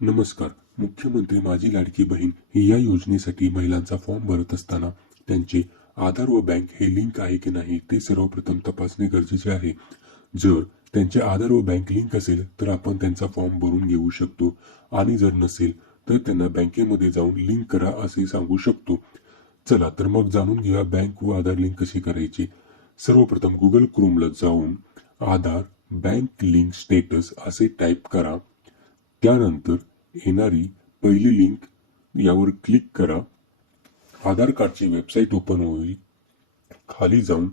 नमस्कार. मुख्यमंत्री माझी लाडकी बहीण ही या योजनेसाठी महिलांचा फॉर्म भरत असताना त्यांचे आधार व बँक हे लिंक आहे की नाही ते सर्वप्रथम तपासणे गरजेचे आहे. जर त्यांचे आधार व बँक लिंक असेल तर आपण त्यांचा फॉर्म भरून घेऊ शकतो आणि जर नसेल तर त्यांना बँकेमध्ये जाऊन लिंक करा असे सांगू शकतो. चला तर मग जाणून घेऊया बँक व आधार लिंक कशी करायची. सर्वप्रथम गुगल क्रोमला जाऊन आधार बँक लिंक स्टेटस असे टाईप करा. त्यानंतर येणारी पहिली लिंक यावर क्लिक करा. आधार कार्डची वेबसाईट ओपन होईल. खाली जाऊन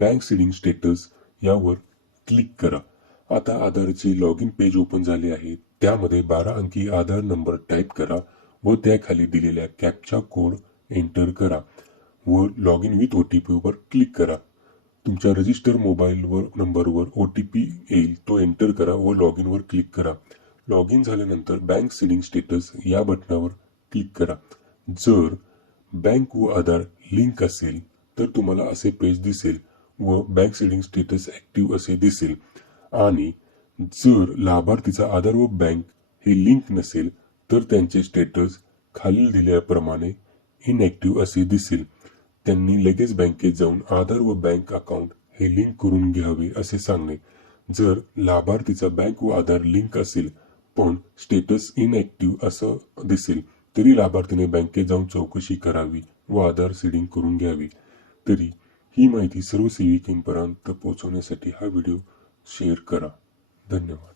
बँक सिडिंग स्टेटस यावर क्लिक करा. आता आधारचे लॉग इन पेज ओपन झाले आहे त्यामध्ये बारा अंकी आधार नंबर टाईप करा व त्याखाली दिलेल्या कॅपचा कोड एंटर करा व log in with O T पीवर क्लिक करा. तुमच्या रजिस्टर मोबाईलवर नंबरवर ओ टी पी येईल तो एंटर करा व लॉग इनवर क्लिक करा. लॉग इन झाल्यानंतर बँक सिलिंग स्टेटस या बटनावर क्लिक करा. जर बँक व आधार लिंक असेल तर तुम्हाला असे पेज दिसेल व बँक सिलिंग स्टेटस ऍक्टिव्ह असे दिसेल. आणि जर लाभार्थीचा आधार व बँक हे लिंक नसेल तर त्यांचे स्टेटस खालील दिल्याप्रमाणे इनॲक्टिव्ह असे दिसेल. त्यांनी लगेच बँकेत जाऊन आधार व बँक अकाउंट हे लिंक करून घ्यावे असे सांगणे. जर लाभार्थीचा बँक व आधार लिंक असेल पण स्टेटस इनॅक्टिव्ह असं दिसेल. तरी लाभार्थीने बँकेत जाऊन चौकशी करावी व आधार सीडिंग करून घ्यावी. तरी ही माहिती सर्व सेविकेपर्यंत पोहोचवण्यासाठी हा व्हिडिओ शेअर करा. धन्यवाद.